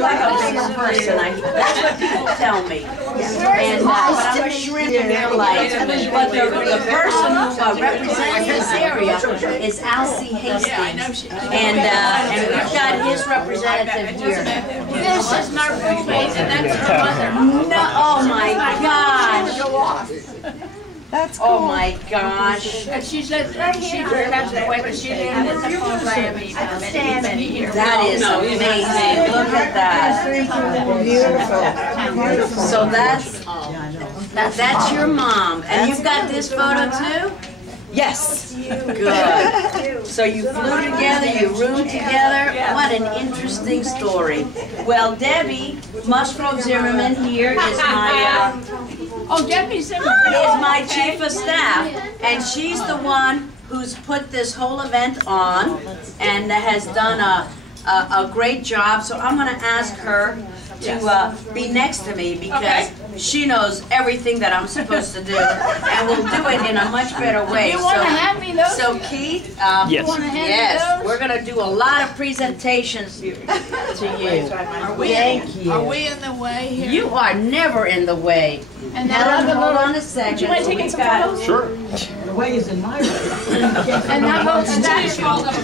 like a bigger person. That's what people tell me. And but I'm a shrimp in their life. But the person who represents this area is Alcee Hastings, and we've got his representative here. This is my roommate, and that's her mother. No, oh my gosh. That's cool. Oh my gosh. And she says she passed away, but she didn't have the phone many years. That is amazing. Look at that. Beautiful. So that's your mom. And you've got this photo too? Yes. Good. So you flew together, you roomed together. What an interesting story. Well, Debbie Musgrove Zimmerman here is my Debbie Zimmerman is my chief of staff, and she's the one who's put this whole event on and has done a great job. So I'm going to ask her to be next to me because she knows everything that I'm supposed to do, and we'll do it in a much better way. You want to hand me those? So Keith, yes, we're going to do a lot of presentations to you. Are we in the way here? You are never in the way. And Helen, hold on a second. Do you mind taking some photos? Sure. The way is in my way. And that's called up.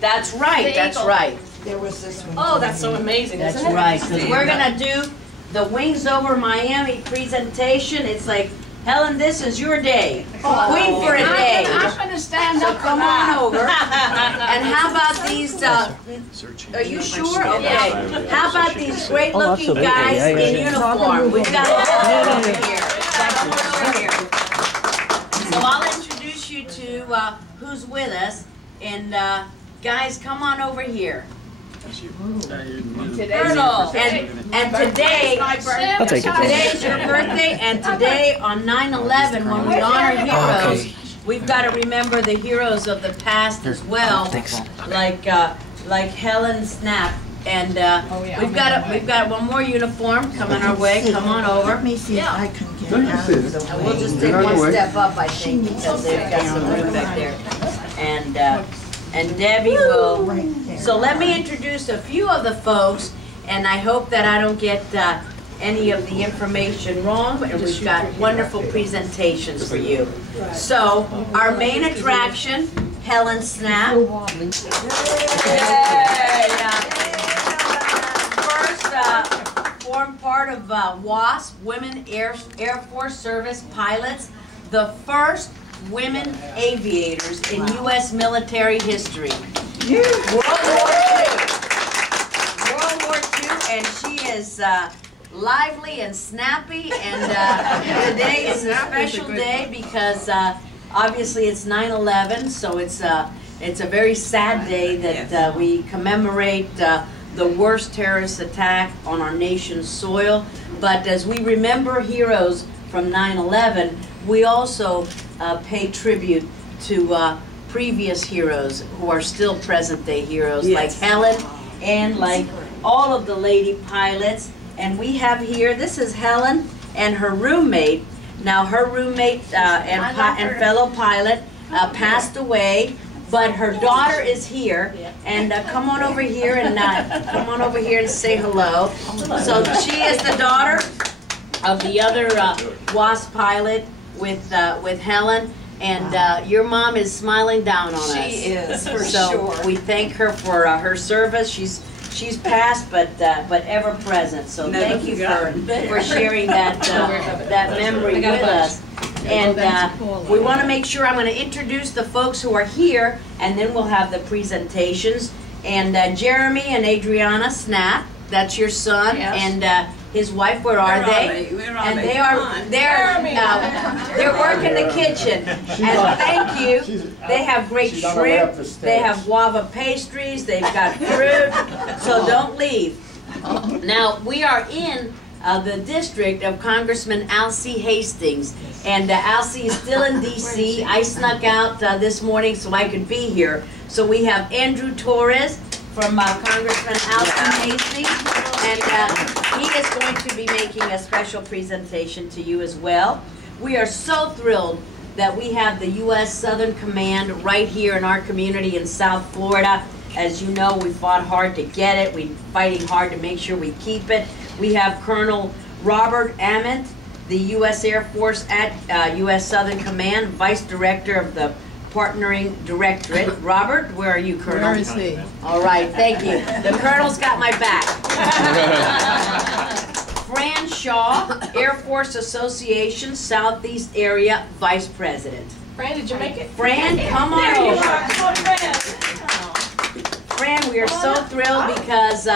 That's right, that's right. There was this one. Oh, that's so amazing. That's right, because we're going to do the Wings Over Miami presentation. It's like, Helen, this is your day. Queen for a day. I'm going to stand So up. come on over. And how about these, are you sure? Okay. How about these great looking guys in uniform? We've got them over here. Over here. So I'll introduce you to who's with us. And guys, come on over here. And today, today's your birthday, and today on 9/11, when we honor heroes, we've got to remember the heroes of the past as well, like Helen Snap. And we've got one more uniform coming our way. Come on over. Let me see if I can get out of the way. And we'll just take one step up, I think, because they've got some room back there. And Debbie will. So let me introduce a few of the folks, and I hope that I don't get any of the information wrong, and we've got wonderful presentations for you. So our main attraction, Helen Snap. First, formed part of WASP, Women Airforce Service Pilots, the first women aviators in U.S. military history. World War II, and she is lively and snappy, and today is a special day because obviously it's 9/11, so it's a very sad day that we commemorate the worst terrorist attack on our nation's soil. But as we remember heroes from 9/11, we also pay tribute to previous heroes who are still present-day heroes, like Helen and like all of the lady pilots. And we have here, this is Helen and her roommate. Now her roommate and fellow pilot passed away, but her daughter is here. And come on over here and say hello. So she is the daughter of the other WASP pilot with Helen. And your mom is smiling down on us. She is, for so sure. we thank her for her service. She's past, but ever present. So thank you for sharing that that memory with us. And we want to make sure I'm going to introduce the folks who are here, and then we'll have the presentations. And Jeremy and Adriana Snap, that's your son, and his wife. Where are they? And they're working the kitchen. And thank you. They have great shrimp. They have guava pastries. They've got fruit. So don't leave. Now we are in the district of Congressman Alcee Hastings, and Alcee is still in D.C. I snuck out this morning so I could be here. So we have Andrew Torres from Congressman Alcee Hastings. And he is going to be making a special presentation to you as well. We are so thrilled that we have the U.S. Southern Command right here in our community in South Florida. As you know, we fought hard to get it. We're fighting hard to make sure we keep it. We have Colonel Robert Ament, the U.S. Air Force at U.S. Southern Command, Vice Director of the Partnering Directorate. Robert, where are you, Colonel? Where is he? All right, thank you. The Colonel's got my back. Fran Shaw, Air Force Association Southeast Area Vice President. Fran, did you make it? Fran, come on over. Fran, we are so thrilled because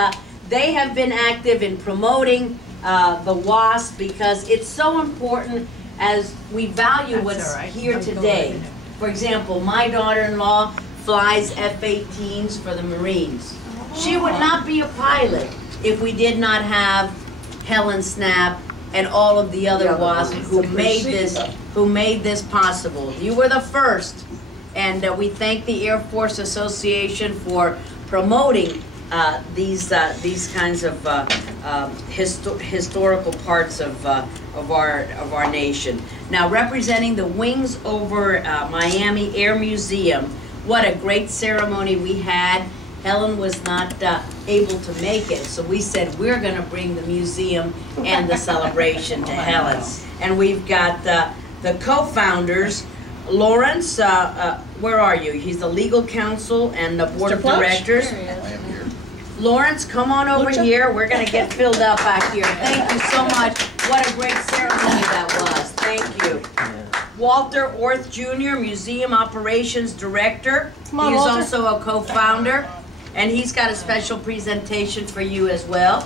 they have been active in promoting the WASP because it's so important as we value what's here today. For example, my daughter-in-law flies F-18s for the Marines. She would not be a pilot if we did not have Helen Snap and all of the other WASP who made this possible. You were the first, and we thank the Air Force Association for promoting these kinds of historical parts of our nation. Now, representing the Wings Over Miami Air Museum, what a great ceremony we had. Helen was not able to make it, so we said we're going to bring the museum and the celebration to Helen. And we've got the co-founders, Lawrence, where are you? He's the legal counsel and the board of directors. Lawrence, come on over here. We're going to get filled up back here. Thank you so much. What a great ceremony that was. Thank you. Walter Orth Jr., Museum Operations Director. He's also a co-founder, and he's got a special presentation for you as well,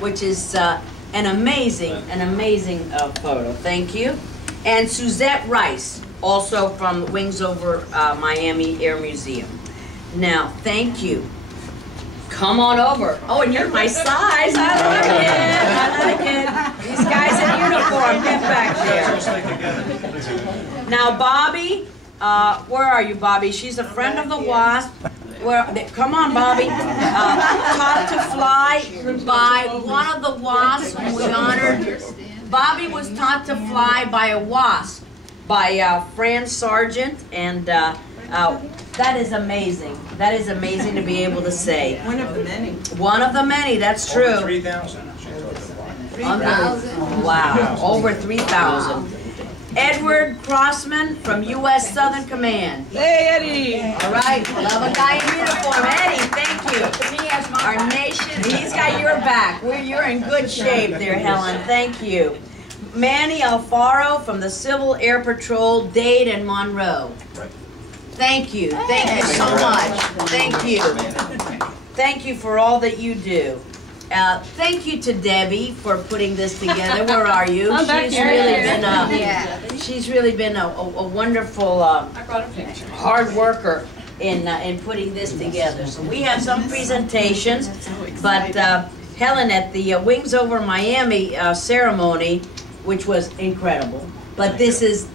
which is an amazing photo. Thank you. And Suzette Rice, also from Wings Over Miami Air Museum. Now, thank you. Come on over. Oh, and you're my size. I like it. I like it. These guys in uniform, get back there. Now, Bobby, where are you, Bobby? She's a friend of the WASP. Come on, Bobby. Taught to fly by one of the WASPs whom we honored. Bobby was taught to fly by a WASP, by Fran Sargent, and that is amazing. That is amazing to be able to say. One of the many. One of the many, that's true. Over 3,000. 3,000. Wow, over 3,000. Edward Crossman from U.S. Southern Command. Hey, Eddie. All right, love a guy in uniform. Eddie, thank you. Our nation, he's got your back. You're in good shape there, Helen. Thank you. Manny Alfaro from the Civil Air Patrol, Dade and Monroe. Thank you. Thank you so much. Thank you. Thank you for all that you do. Thank you to Debbie for putting this together. Where are you? She's really been a wonderful hard worker in putting this together. So we have some presentations, but Helen, at the Wings Over Miami ceremony, which was incredible. But this is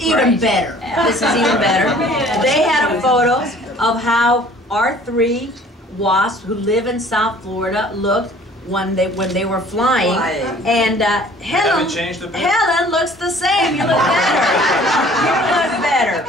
even better. This is even better. They had a photo of how our three WASPs who live in South Florida looked when they were flying. And Helen looks the same. You look better. You look better.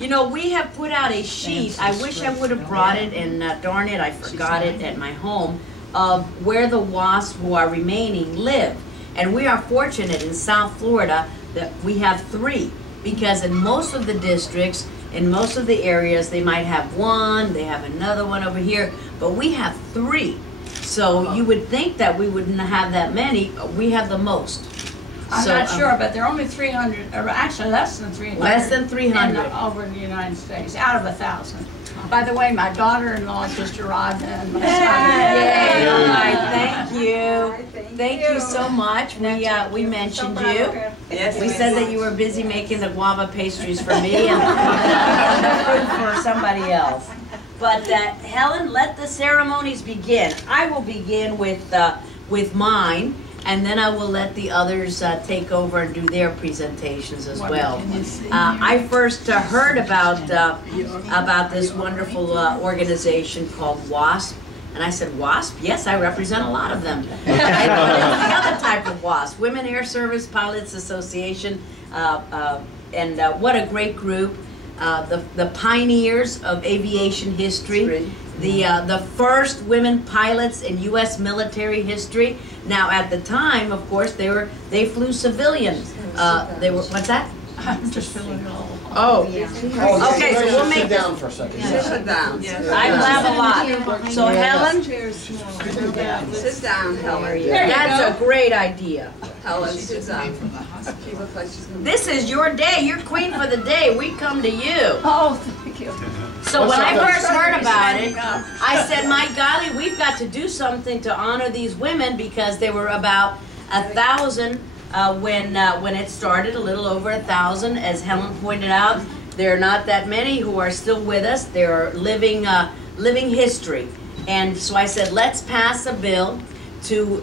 You know, we have put out a sheet. I wish I would have brought it, and darn it, I forgot it at my home, of where the WASPs who are remaining live. And we are fortunate in South Florida that we have three, because in most of the districts, in most of the areas, they might have one, they have another one over here, but we have three. So you would think that we wouldn't have that many. We have the most. I'm not sure, but there are only 300, or actually less than 300. Less than 300. Over in the United States, out of 1,000. By the way, my daughter-in-law just arrived, and my son. Yay! All right, thank you. Thank you so much. We mentioned you. Yes, we said that you were busy making the guava pastries for me and the fruit for somebody else. But Helen, let the ceremonies begin. I will begin with mine, and then I will let the others take over and do their presentations as well. I first heard about this wonderful organization called WASP, and I said, WASP? Yes, I represent a lot of them. But it's the other type of WASP, Women Air Service Pilots Association, and what a great group. the pioneers of aviation history, the first women pilots in U.S. military history. Now, at the time, of course, they flew civilian. They were, what's that? I'm just feeling old. Oh, okay, so we'll make Sit down for a second. Sit down. I blab a lot. So Helen, Sit down, Helen. that's a great idea. Helen, sit down. She looks like she's gonna. This is your day. You're queen for the day. We come to you. Oh, thank you. So when I first heard about it, Yeah. I said, my golly, we've got to do something to honor these women because they were about 1,000 when it started, a little over 1,000. As Helen pointed out, there are not that many who are still with us. They're living history. And so I said, let's pass a bill to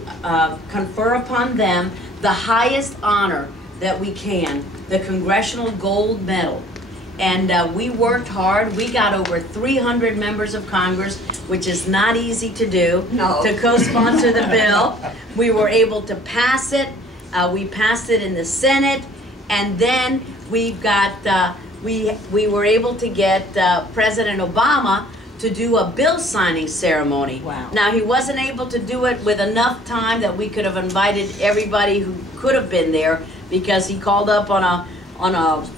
confer upon them the highest honor that we can, the Congressional Gold Medal. And we worked hard. We got over 300 members of Congress, which is not easy to do, to co-sponsor the bill. We were able to pass it. We passed it in the Senate, and then we've got we were able to get President Obama to do a bill signing ceremony. Wow. Now, he wasn't able to do it with enough time that we could have invited everybody who could have been there, because he called up on a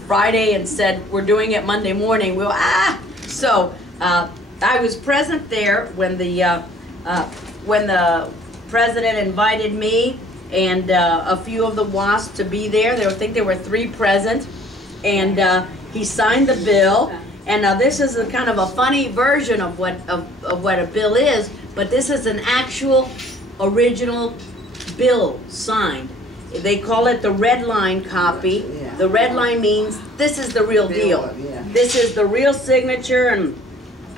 Friday and said, we're doing it Monday morning. We were, So I was present there when the president invited me and a few of the WASP to be there. I think there were 3 present, and he signed the bill. And now this is a kind of a funny version of what a bill is, but this is an actual original bill signed. They call it the red line copy. The red line means this is the real deal. This is the real signature, and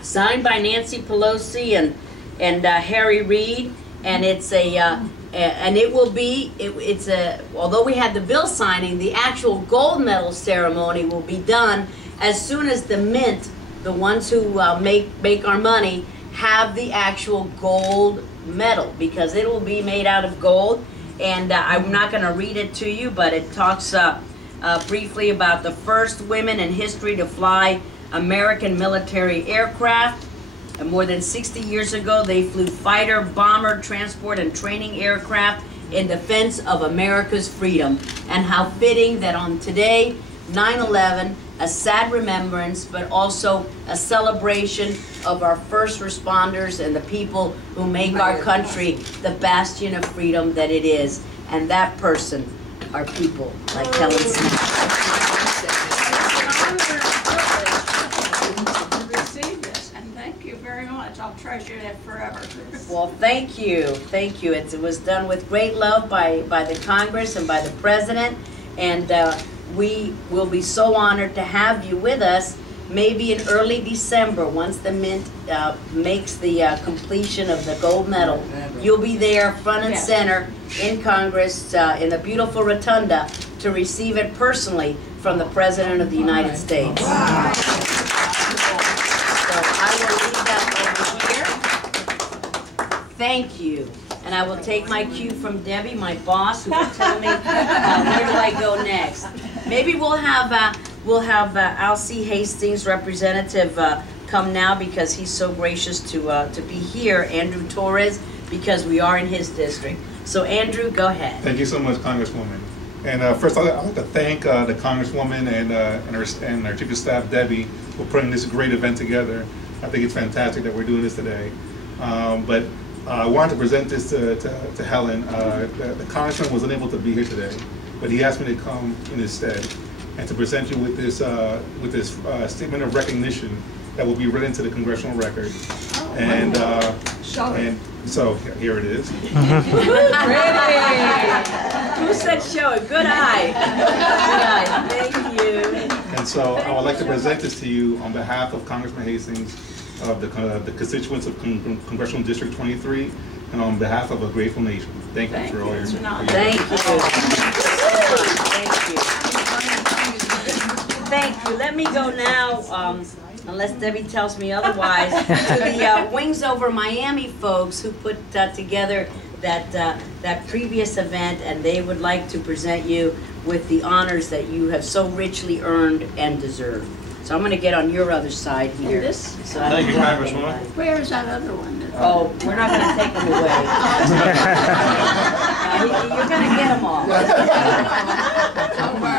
signed by Nancy Pelosi and Harry Reid. And it's and it will be, although we had the bill signing, the actual gold medal ceremony will be done as soon as the mint, the ones who make our money, have the actual gold medal, because it will be made out of gold. And I'm not going to read it to you, but it talks briefly about the first women in history to fly American military aircraft. And more than 60 years ago, they flew fighter, bomber, transport, and training aircraft in defense of America's freedom. And how fitting that on today, 9/11, a sad remembrance, but also a celebration of our first responders and the people who make our country the bastion of freedom that it is. And that person are people like Helen Smith. I'll treasure it forever. Well, thank you. Thank you. It was done with great love by the Congress and by the President. And we will be so honored to have you with us, maybe in early December, once the Mint makes the completion of the gold medal. You'll be there front and center in Congress in the beautiful rotunda to receive it personally from the President of the United States. Wow. So I will leave that over here. Thank you. And I will take my cue from Debbie, my boss, who will tell me where do I go next. Maybe we'll have Alcee Hastings, representative, come now, because he's so gracious to be here. Andrew Torres, because we are in his district. So Andrew, go ahead. Thank you so much, Congresswoman. And first, I'd like to thank the Congresswoman and our Chief of Staff, Debbie, for putting this great event together. I think it's fantastic that we're doing this today. But I wanted to present this to Helen. The Congressman was unable to be here today, but he asked me to come in his stead and to present you with this statement of recognition that will be read into the congressional record. And so here it is. Who said show it? Good eye. Good eye. Thank you. And so I would like to present this to you on behalf of Congressman Hastings, of the constituents of Congressional District 23, and on behalf of a grateful nation. Thank you for all your Thank you. Thank you. Thank you. Let me go now, unless Debbie tells me otherwise, to the Wings Over Miami folks who put together that previous event, and they would like to present you with the honors that you have so richly earned and deserve. So I'm gonna get on your other side here. this- So I Thank you, don't- Congresswoman. Where's that other one? Oh, we're not gonna take them away. You're gonna get them all.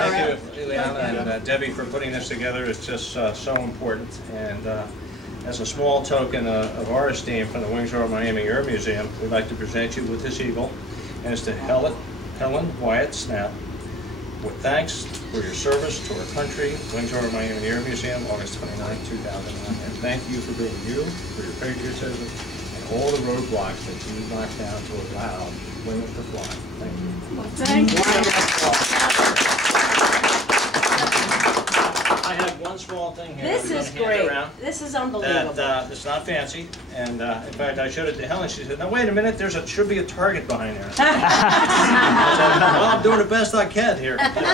Thank you, Ileana and Debbie, for putting this together. It's just so important. And as a small token of our esteem from the Wings Over Miami Air Museum, we'd like to present you with this eagle. And it's to Helen Wyatt Snap. With thanks for your service to our country, Wings Over Miami Air Museum, August 29, 2009. And thank you for being you, for your patriotism, and all the roadblocks that you knocked down to allow women to fly. Thank you. Well, thank you. I have one small thing here. This I'm is gonna hand great. around. This is unbelievable. That it's not fancy, and in fact, I showed it to Helen. She said, "No, wait a minute. Should be a target behind there." I said, "Well, I'm doing the best I can here." But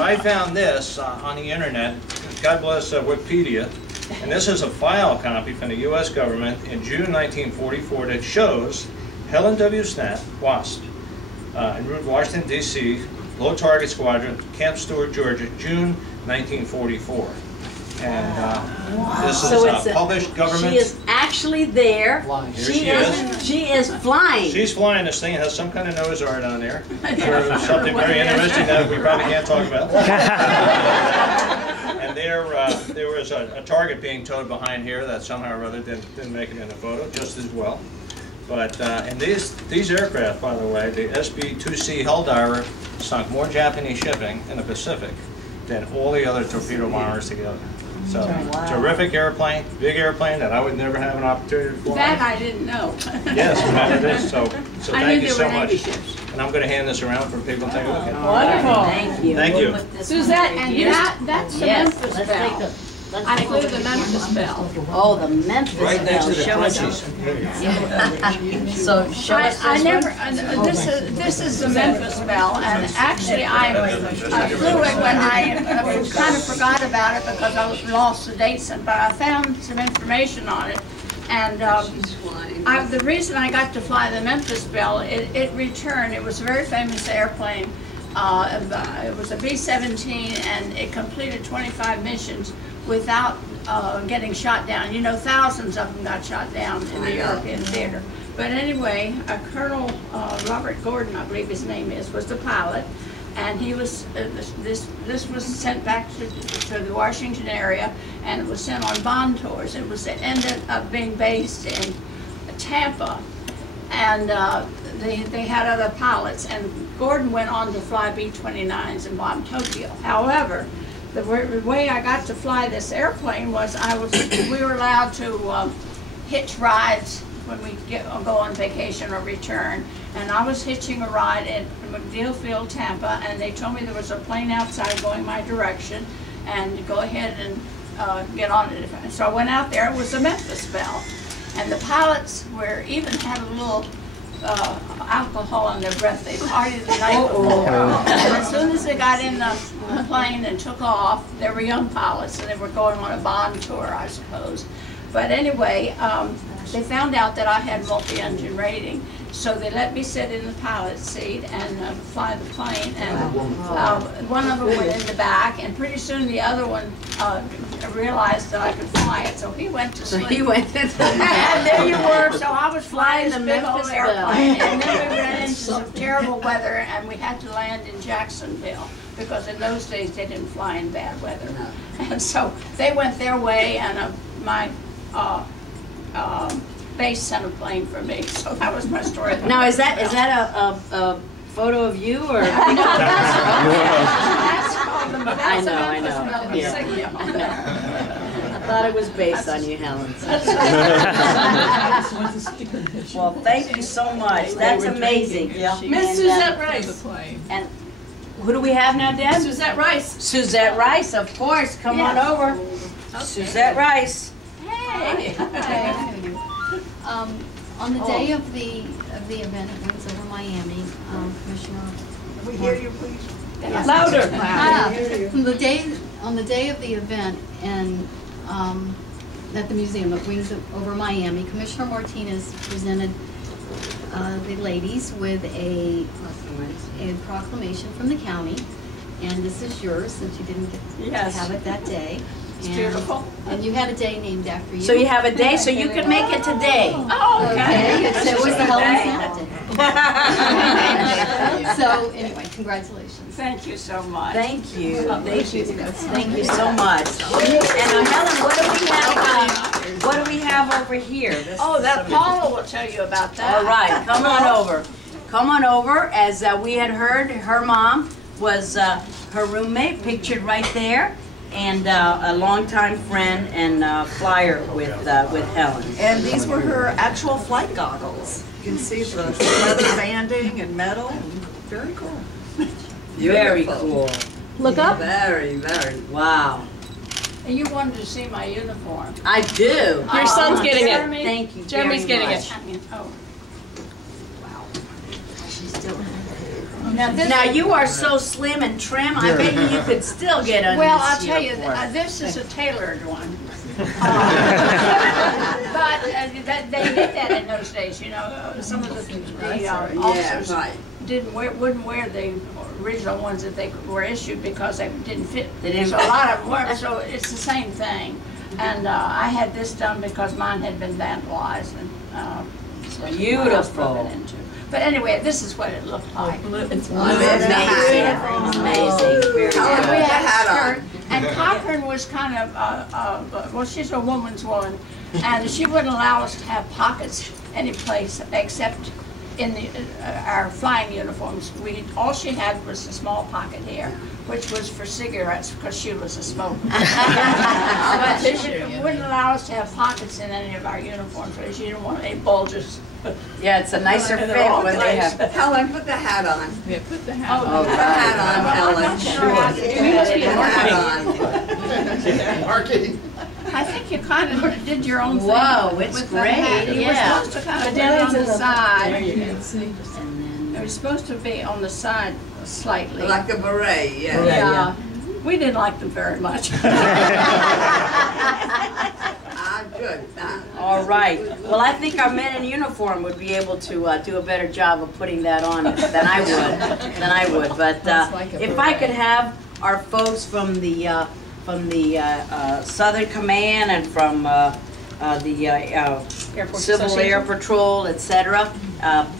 I found this on the internet. God bless Wikipedia, and this is a file copy from the U.S. government in June 1944 that shows Helen W. Snap, WASP, en route Washington D.C. Low Target Squadron, Camp Stewart, Georgia, June 1944. And this is So it's published government. She is actually there. Here She is flying. She's flying this thing. It has some kind of nose art on there. Something very interesting that we probably can't talk about. And there was a target being towed behind here that somehow or other didn't make it in the photo just as well. But and these aircraft, by the way, the SB-2C Helldiver sunk more Japanese shipping in the Pacific than all the other torpedo bombers together. So, terrific airplane, big airplane that I would never have an opportunity to fly. That I didn't know. Yes, it is. So I thank knew you there so were much. Navy ships. And I'm going to hand this around for people to take a look at. Wonderful. Thank you. Thank you. We'll put this Suzette, one and here. that's the Yes, Memphis let's Belle. take a. Let's I take a flew look the at Memphis Belle. Oh, the Memphis Right next to Belle. the Show us. Crunchies. So show us I this never, one. this is the Memphis Belle, and actually I flew it when I kind of forgot about it because I was lost the dates, but I found some information on it. And She's flying. the reason I got to fly the Memphis Belle, it returned. It was a very famous airplane. It was a B-17, and it completed 25 missions without getting shot down. You know, thousands of them got shot down in the European theater. But anyway, Colonel Robert Gordon, I believe his name is, was the pilot, and he was this was sent back to the Washington area, and it was sent on bond tours. It ended up being based in Tampa, and they had other pilots, and Gordon went on to fly B-29s and bomb Tokyo. However, the way I got to fly this airplane was we were allowed to hitch rides when we go on vacation or return. And I was hitching a ride at MacDill Field, Tampa, and they told me there was a plane outside going my direction, and go ahead and get on it. So I went out there. It was the Memphis Belle, and the pilots even had a little alcohol in their breath. They partied the night before. And as soon as they got in the plane and took off, they were young pilots, and they were going on a bond tour, I suppose. But anyway, they found out that I had multi-engine rating, so they let me sit in the pilot's seat and fly the plane. And one of them went in the back, and pretty soon the other one realized that I could fly it, so he went to So sleep. he went. And there you were. So I was flying The this big old Memphis Belle. airplane, and then we ran into some terrible weather, and we had to land in Jacksonville, because in those days they didn't fly in bad weather. And so they went their way, and my base sent a plane for me. So that was my story. Now is that a photo of you or? That's called the Memphis I know. Belle Yeah. insignia. I thought it was based on you, Helen. Well, thank you so much. That's amazing. Miss Suzette Rice. And who do we have now, Deb? Suzette Rice. Suzette Rice, of course. Come on over. Suzette Rice. Hey. On the day of the event at Wings Over Miami, Commissioner. We hear you, please. Yes. Louder. On the day of the event and at the museum at Wings Over Miami, Commissioner Martinez presented the ladies with a proclamation from the county, and this is yours since you didn't get to have it that day. It's beautiful. And you have a day named after you. So you have a day, so you can make it today. Oh, Okay, okay. so it was the Helen Day. So anyway, congratulations. Thank you so much. Thank you. Thank you. Thank you so much. And Helen, what do we have over here? Oh, that Paula will tell you about that. All right, come on over. Come on over. As we had heard, her mom was her roommate, pictured right there, and a longtime friend and flyer with Helen. And these were her actual flight goggles. You can see the leather banding and metal. Very cool. Very cool. Look up. Very, very. Wow. And you wanted to see my uniform. I do. Your son's getting it. Jeremy? Thank you. Jeremy's very getting much. it. Oh. Now you are so slim and trim. I bet you could still get under Well, this I'll tell you, uniform. this is a tailored one. But they did that in those days, you know. Some of the officers wouldn't wear the original ones that they were issued because they didn't fit. They didn't So a lot of them weren't. So it's the same thing. And I had this done because mine had been vandalized, and so Beautiful. But anyway, this is what it looked like. It's amazing. Amazing. Very We good. had a skirt, and Cochran was kind of, well, she's a woman's woman, and she wouldn't allow us to have pockets any place except in our flying uniforms. All she had was a small pocket here, which was for cigarettes because she was a smoker. But she wouldn't allow us to have pockets in any of our uniforms because she didn't want any bulges. Yeah, it's a nicer In the fit wrong when they place. have. Helen, put the hat on. Yeah, put the hat Oh, on. Put the hat on, Helen. You must be Put the hat marketing. on. Marketing. I think you kind of did your own thing. Whoa, it's with the hat. great, You yeah. were supposed to kind of do it on the side. And It was supposed to be on the side slightly. Like a beret, yeah. Yeah. We didn't like them very much. Ah, good. all right. Well, I think our men in uniform would be able to do a better job of putting that on than I would. But if I could have our folks from the Southern Command and from the Civil Air Patrol, etc.,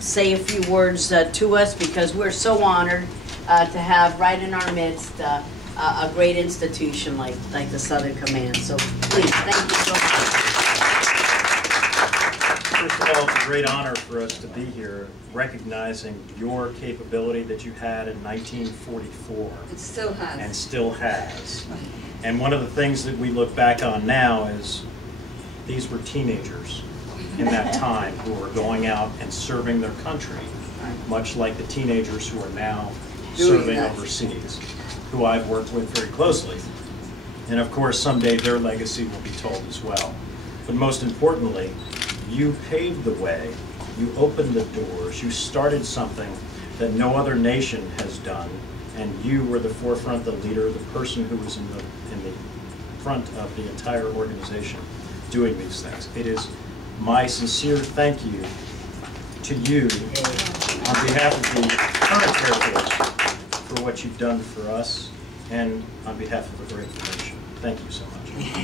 say a few words to us, because we're so honored to have right in our midst a great institution like the Southern Command. So please, thank you so much. First of all, it's a great honor for us to be here, recognizing your capability that you had in 1944 It still and has. still has. And one of the things that we look back on now is these were teenagers in that time who were going out and serving their country, much like the teenagers who are now serving overseas, who I've worked with very closely. And of course, someday their legacy will be told as well. But most importantly, you paved the way, you opened the doors, you started something that no other nation has done, and you were the forefront, the leader, the person who was in the front of the entire organization doing these things. It is my sincere thank you to you on behalf of the current Air Force for what you've done for us and on behalf of a great nation. Thank you so much.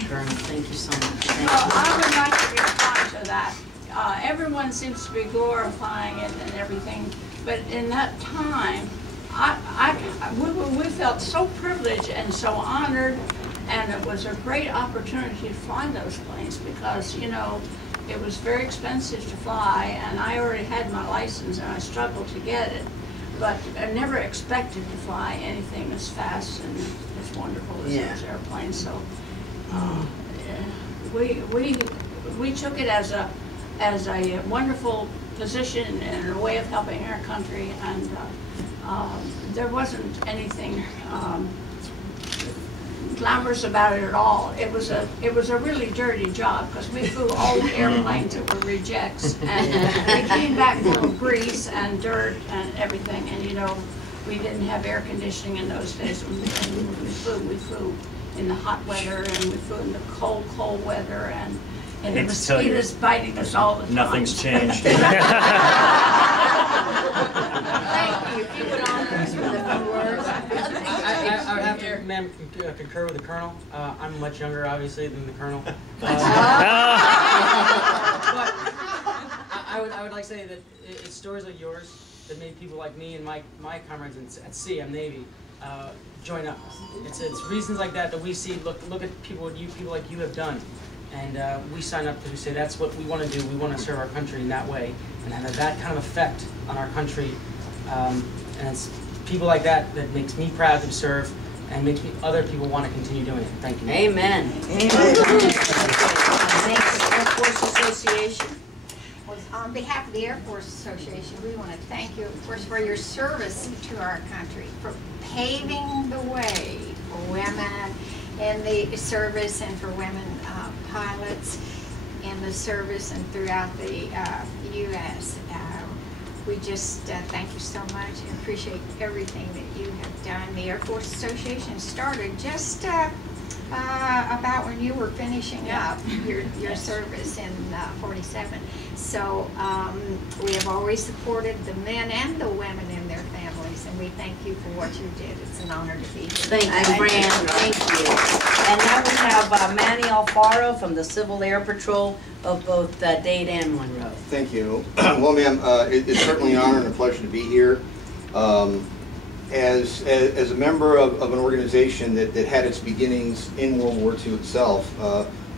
Colonel, thank you so much. Thank Well, you. I would like to respond to that. Everyone seems to be glorifying it and everything, but in that time, we felt so privileged and so honored, and it was a great opportunity to fly those planes because, you know, it was very expensive to fly, and I already had my license and I struggled to get it, but I never expected to fly anything as fast and as wonderful as those airplanes. So we took it as a wonderful position and a way of helping our country, and there wasn't anything glamorous about it at all. It was a really dirty job because we flew old airplanes that were rejects, and they came back full of grease and dirt and everything. And you know, we didn't have air conditioning in those days. We flew in the hot weather, and we flew in the cold weather, and the mosquitoes biting us all the time. Nothing's changed. Thank you. If you would honor us with a few words. I would have to ma'am concur with the colonel. I'm much younger, obviously, than the colonel. But I would like to say that it's stories like yours that made people like me and my comrades at sea, I'm Navy, join up. It's reasons like that we see. Look at people like you have done, and we sign up to say that's what we want to do. We want to serve our country in that way, and have that kind of effect on our country. And it's people like that that makes me proud to serve, and makes other people want to continue doing it. Thank you. Amen. Amen. Thanks, Air Force Association. On behalf of the Air Force Association, we want to thank you, of course, for your service to our country, for paving the way for women in the service and for women pilots in the service and throughout the U.S. We just thank you so much and appreciate everything that you have done. The Air Force Association started just about when you were finishing up your service in 47. So we have always supported the men and the women and their families, and we thank you for what you did. It's an honor to be here. Thank you, Fran. Thank you. And now we have Manny Alfaro from the Civil Air Patrol of both Dade and Monroe. Thank you. Well, ma'am, it's certainly an honor and a pleasure to be here. As a member of an organization that had its beginnings in World War II itself,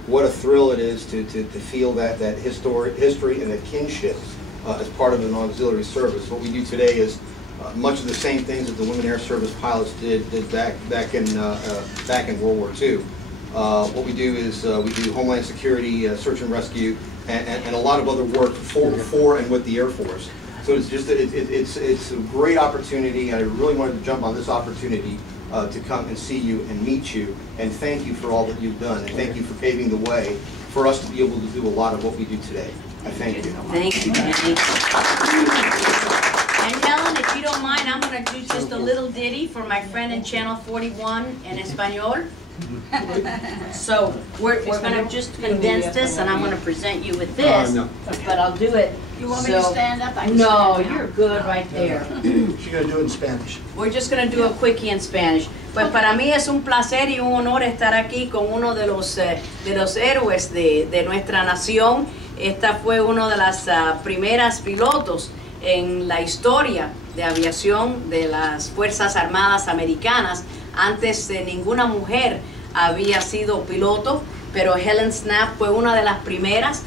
what a thrill it is to feel that history and that kinship as part of an auxiliary service. What we do today is much of the same things that the Women Air Service Pilots did back in World War II. What we do is we do Homeland Security, search and rescue, and a lot of other work for and with the Air Force. So it's just it's a great opportunity. I really wanted to jump on this opportunity to come and see you and meet you, and thank you for all that you've done, and thank you for paving the way for us to be able to do a lot of what we do today. I thank you. Thank you, Manny. And Helen, if you don't mind, I'm going to do just a little ditty for my friend in Channel 41 in Espanol. So we're going to just condense this, and I'm going to present you with this, but I'll do it. You want me to stand up? I can No, stand you're good right there. She's going to do it in Spanish. We're just going to do a quickie in Spanish. Pues para mí es un placer y un honor estar aquí con uno de los héroes de nuestra nación. Esta fue una de las primeras pilotos en la historia de aviación de las Fuerzas Armadas Americanas. Antes ninguna mujer había sido piloto, pero Helen Snapp fue una de las primeras.